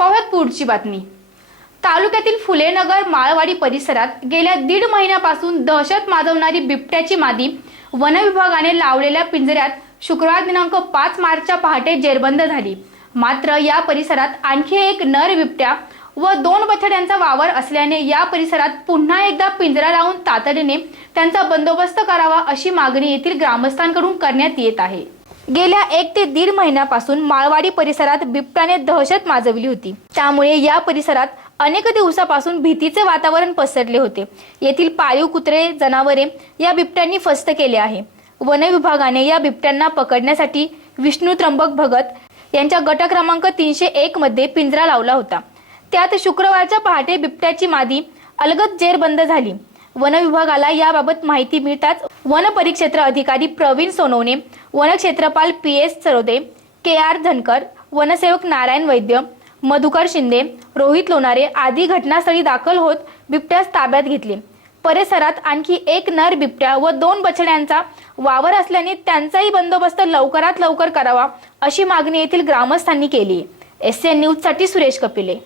पाहुयात पुढची बातमी. तालुक्यातील फुलेनगर माळवाडी परिसरात गेल्या दीड महिन्यापासून दहशत माजवणारी बिबट्याची मादी वन विभागाने लावलेल्या पिंजऱ्यात शुक्रवार दिनांक पाच मार्चच्या पहाटे जेरबंद झाली. मात्र या परिसरात आणखी एक नर बिबट्या व दोन बछड्यांचा वावर असल्याने या परिसरात पुन्हा एकदा पिंजरा लावून तातडीने त्यांचा बंदोबस्त करावा अशी मागणी येथील ग्रामस्थांकडून करण्यात येत आहे. गेल्या एक ते दीड महिन्यापासून माळवाडी परिसरात बिबट्याने दहशत माजवली होती. त्यामुळे या परिसरात अनेक दिवसापासून भीतीचे वातावरण पसरले होते. येथील पाळीव कुत्रे जनावरे या बिबट्यांनी फस्त केले आहे. वन विभागाने या बिबट्यांना पकडण्यासाठी विष्णू त्र्यंबक भगत यांच्या गट क्रमांक तीनशे एक मध्ये पिंजरा लावला होता. त्यात शुक्रवारच्या पहाटे बिबट्याची मादी अलगद जेरबंद झाली. वन विभागाला याबाबत माहिती मिळताच वन परिक्षेत्र अधिकारी Pravin Sonawane वनक्षेत्रपाल P S Sarode K R Dhankar वनसेवक Narayan Vaidya Madhukar Shinde Rohit Lonare आदी घटनास्थळी दाखल होत बिबट्यास ताब्यात घेतले. परिसरात आणखी एक नर बिबट्या व दोन बछड्यांचा वावर असल्याने त्यांचाही बंदोबस्त लवकरात लवकर करावा अशी मागणी येथील ग्रामस्थांनी केली. एस एन न्यूजसाठी सुरेश कपिले.